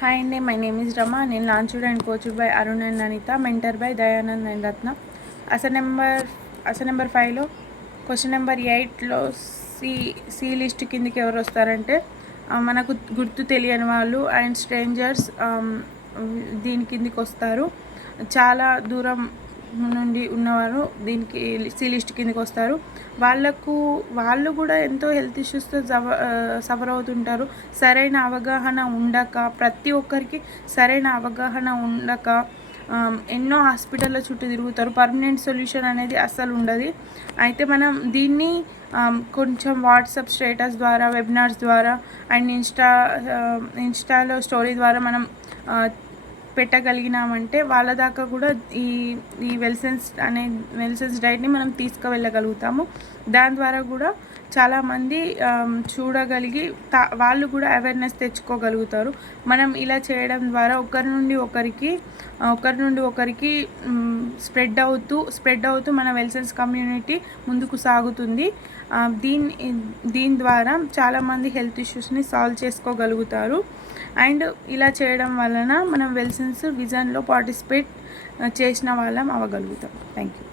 Hi అండి, my name is Rama. నేను launched and coached by Arun and Anitha, mentor by Dayanand and Ratna. అసలు number 5లో question number 8లో సి లిస్ట్ కిందికి ఎవరు వస్తారంటే మనకు గుర్తు తెలియని వాళ్ళు అండ్ స్ట్రేంజర్స్ దీని కిందికి వస్తారు. చాలా దూరం నుండి ఉన్నవారు దీనికి సి లిస్ట్ కిందకి వస్తారు. వాళ్ళు కూడా ఎంతో హెల్త్ ఇష్యూస్తో సఫర్ అవుతుంటారు. సరైన అవగాహన ఉండక, ప్రతి ఒక్కరికి సరైన అవగాహన ఉండక ఎన్నో హాస్పిటళ్ళ చుట్టూ తిరుగుతారు. పర్మనెంట్ సొల్యూషన్ అనేది అస్సలు ఉండదు. అయితే మనం దీన్ని కొంచెం వాట్సాప్ స్టేటస్ ద్వారా, వెబినార్స్ ద్వారా అండ్ ఇన్స్టాలో స్టోరీ ద్వారా మనం పెట్టగలిగినామంటే వాళ్ళ దాకా కూడా ఈ వెల్సెన్స్ డైట్ని మనం తీసుకువెళ్ళగలుగుతాము. దాని ద్వారా కూడా చాలామంది చూడగలిగి వాళ్ళు కూడా అవేర్నెస్ తెచ్చుకోగలుగుతారు. మనం ఇలా చేయడం ద్వారా ఒకరి నుండి ఒకరికి స్ప్రెడ్ అవుతూ మన వెల్సెన్స్ కమ్యూనిటీ ముందుకు సాగుతుంది. దీని ద్వారా చాలామంది హెల్త్ ఇష్యూస్ని సాల్వ్ చేసుకోగలుగుతారు. అండ్ ఇలా చేయడం వలన మనం వెల్సెన్స్ విజన్లో పార్టిసిపేట్ చేసిన వాళ్ళం అవ్వగలుగుతాం. Thank you.